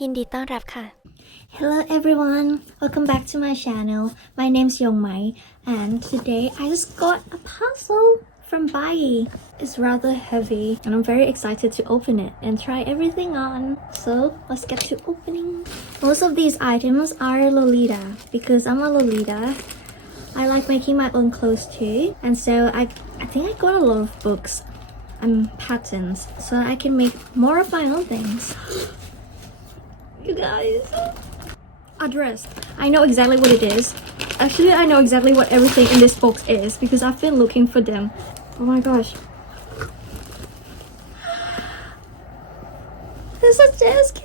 ยินดีต้อนรับค่ะ Hello everyone, welcome back to my channel. My name's Yongmai and today I just got a parcel from buyee. It's rather heavy and I'm very excited to open it and try everything on. So let's get to opening. Most of these items are lolita because I'm a lolita. I like making my own clothes too, and so I think I got a lot of books and patterns so I can make more of my own things. You guys, a dress. I know exactly what it is. Actually, I know exactly what everything in this box is because I've been looking for them. Oh my gosh. This is JSK.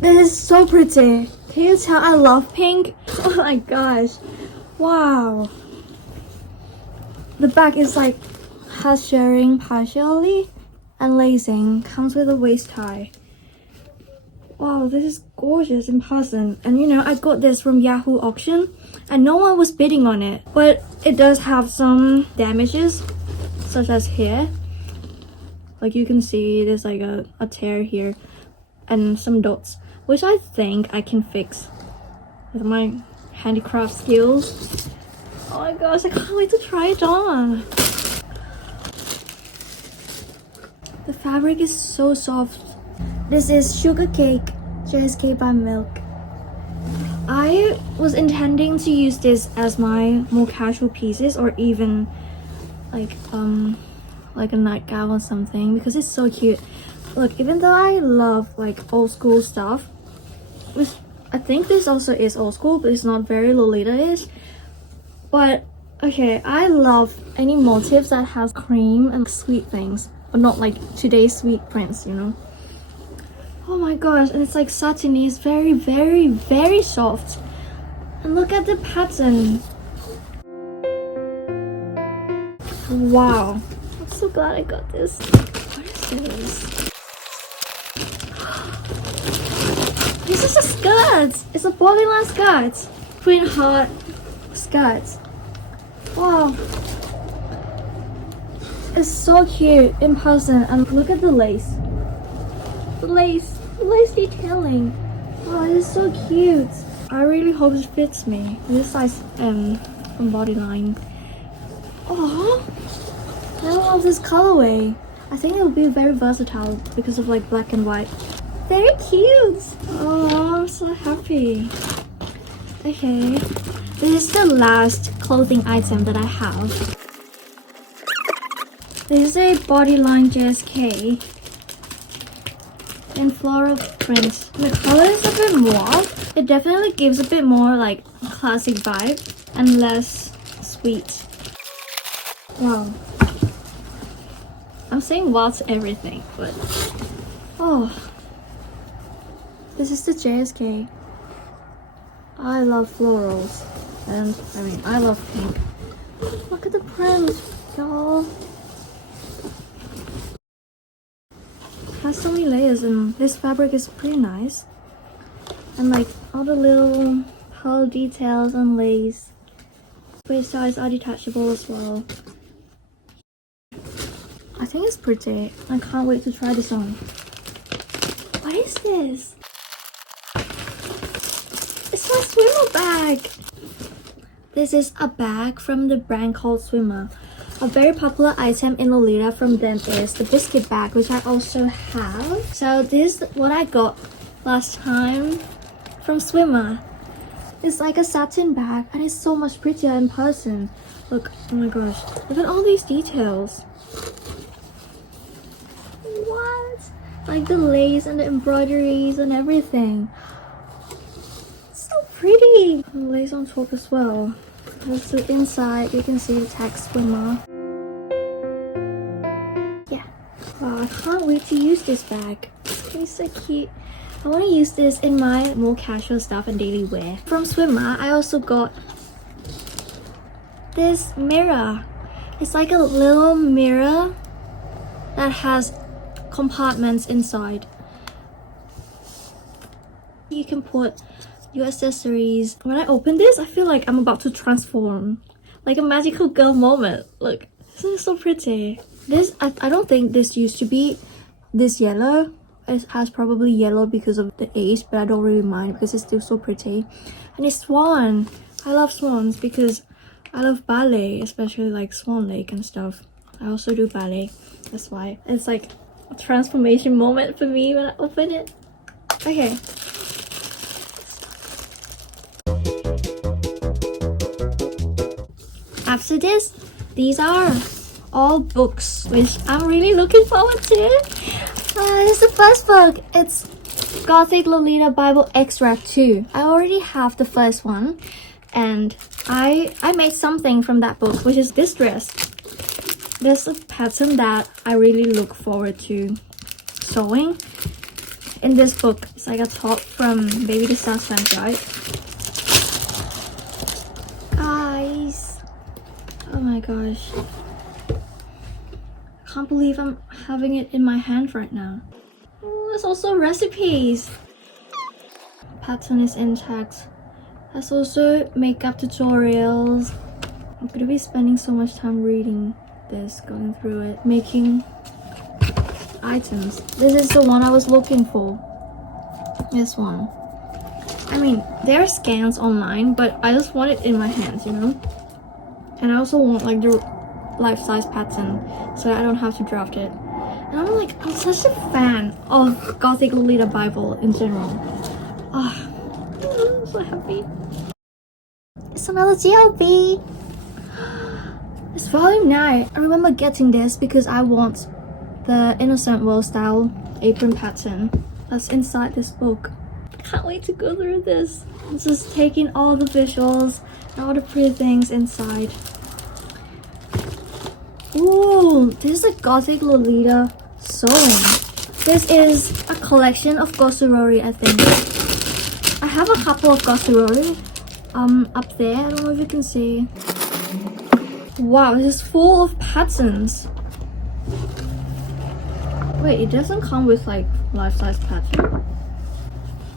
This is so pretty. Can you tell I love pink? Oh my gosh. Wow. The back is like has shirring partially and lacing. Comes with a waist tie. Wow, this is gorgeous in person. And you know, I got this from Yahoo auction and no one was bidding on it. But it does have some damages, such as here. Like you can see there's like a tear here and some dots, which I think I can fix with my handicraft skills. Oh my gosh, I can't wait to try it on. The fabric is so soft. This is Sugar Cake JSK by Milk. I was intending to use this as my more casual pieces or even like a nightgown or something because it's so cute. Look, even though I love like old school stuff, which I think this also is old school but it's not very Lolita-ish. But okay, I love any motifs that has cream and sweet things, but not like today's sweet prints, you know. Oh my gosh, and it's like satiny. It's very, very, very soft. And look at the pattern. Wow. I'm so glad I got this. What is this? This is a skirt. It's a bodyline skirt. Print heart skirt. Wow. It's so cute in person. And look at the lace. The lace detailing. Oh, it is so cute. I really hope it fits me. This size M from Bodyline. Oh, I love this colorway. I think it will be very versatile because of like black and white. Very cute. Oh, I'm so happy. Okay, this is the last clothing item that I have. This is a Bodyline JSK in floral print. The color is a bit mauve. It definitely gives a bit more like classic vibe and less sweet. Wow. I'm saying wow to everything, but oh, this is the JSK. I love florals and I mean I love pink. Look at the print, y'all. Has so many layers and this fabric is pretty nice, and like all the little pearl details and lace. Waist ties are detachable as well. I think it's pretty. I can't wait to try this on. What is this? It's my swimmer bag. This is a bag from the brand called Swimmer. A very popular item in Lolita from them is the biscuit bag, which I also have. So this is what I got last time from Swimmer. It's like a satin bag and it's so much prettier in person. Look, oh my gosh, look at all these details. What? Like the lace and the embroideries and everything. So pretty. And lace on top as well. Also inside you can see the text Swimmer. Yeah. Wow, I can't wait to use this bag. It's so cute. I want to use this in my more casual stuff and daily wear. From Swimmer, I also got this mirror. It's like a little mirror that has compartments inside. You can put your accessories. When I open this, I feel like I'm about to transform. Like a magical girl moment. Look, this is so pretty. This, I don't think this used to be this yellow. It has probably yellow because of the age, but I don't really mind because it's still so pretty. And it's swan. I love swans because I love ballet, especially like Swan Lake and stuff. I also do ballet. That's why it's like a transformation moment for me when I open it. Okay. After this, these are all books, which I'm really looking forward to. This is the first book. It's Gothic Lolita Bible Extract 2. I already have the first one, and I made something from that book, which is this dress. There's a pattern that I really look forward to sewing. In this book, it's like a top from Baby the Suspense, right? Guys, oh my gosh. I can't believe I'm having it in my hand right now. Oh, there's also recipes. Pattern is intact. There's also makeup tutorials. I'm gonna be spending so much time reading this, going through it, making items. This is the one I was looking for. This one. I mean, there are scans online, but I just want it in my hands, you know? And I also want like the life-size pattern so that I don't have to draft it. And I'm such a fan of Gothic Lolita Bible in general. I'm so happy. It's another GLB. It's volume 9. I remember getting this because I want the Innocent World style apron pattern that's inside this book. I can't wait to go through this. I'm just taking all the visuals and all the pretty things inside. Ooh, this is a Gothic Lolita sewing. This is a collection of Gossurori, I think. I have a couple of Gossurori up there. I don't know if you can see. Wow, this is full of patterns. Wait, it doesn't come with like life-size pattern.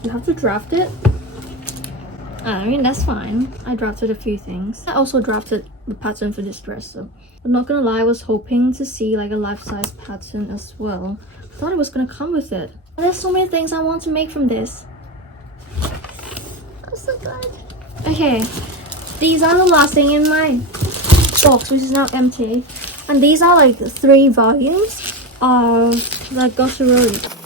You have to draft it. I mean, that's fine. I drafted a few things. I also drafted the pattern for this dress, so I'm not gonna lie, I was hoping to see like a life-size pattern as well. I thought it was gonna come with it. There's so many things I want to make from this. I'm so glad. Okay, these are the last thing in my box, which is now empty. And these are like 3 volumes of the Gossurori.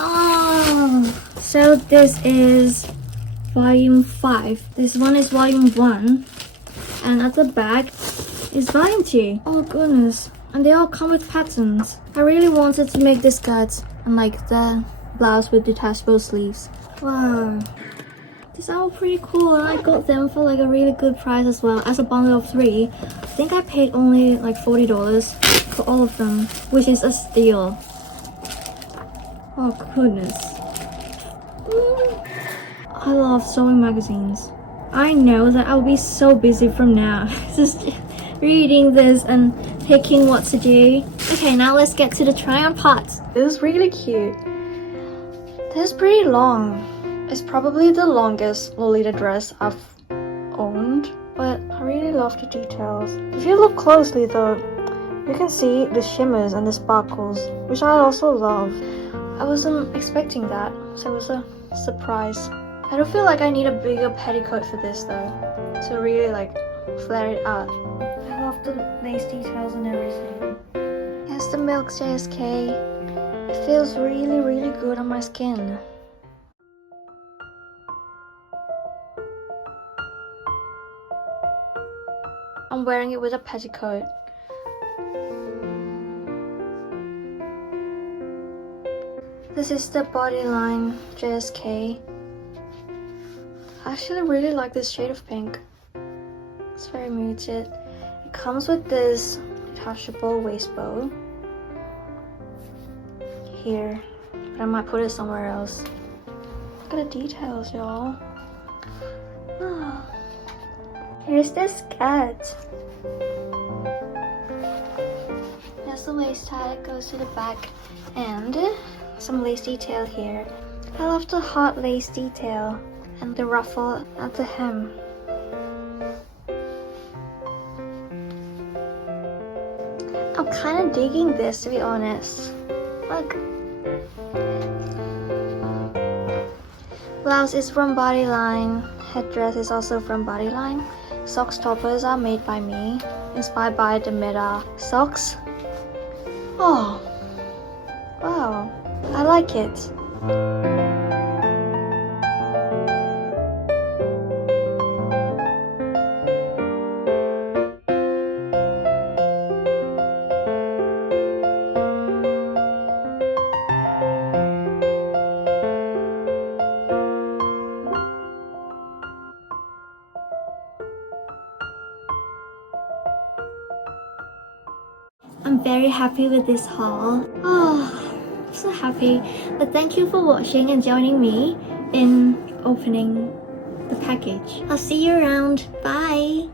Oh, so this is volume 5. This one is volume 1. And at the back is volume 2. Oh goodness. And they all come with patterns. I really wanted to make this skirt and like the blouse with detachable sleeves. Wow. These are all pretty cool, and I got them for like a really good price as well, as a bundle of 3. I think I paid only like $40 for all of them, which is a steal. Oh goodness. I love sewing magazines. I know that I'll be so busy from now, just reading this and picking what to do. Okay, now let's get to the try-on part. This is really cute. This is pretty long. It's probably the longest Lolita dress I've owned, but I really love the details. If you look closely though, you can see the shimmers and the sparkles, which I also love. I wasn't expecting that, so it was a surprise. I don't feel like I need a bigger petticoat for this though, to really like flare it out. I love the lace details and everything. Yes, the Milk JSK. It feels really, really good on my skin. I'm wearing it with a petticoat. This is the Bodyline JSK. I actually really like this shade of pink. It's very muted. It comes with this detachable waist bow here, but I might put it somewhere else. Look at the details, y'all. Here's the skirt. There's the waist tie that goes to the back, and some lace detail here. I love the hot lace detail and the ruffle at the hem. kind of digging this, to be honest. Look. Blouse is from Bodyline. Headdress is also from Bodyline. Socks toppers are made by me, inspired by the Meta socks. Oh, wow, I like it. I'm very happy with this haul. Oh, I'm so happy. But thank you for watching and joining me in opening the package. I'll see you around. Bye!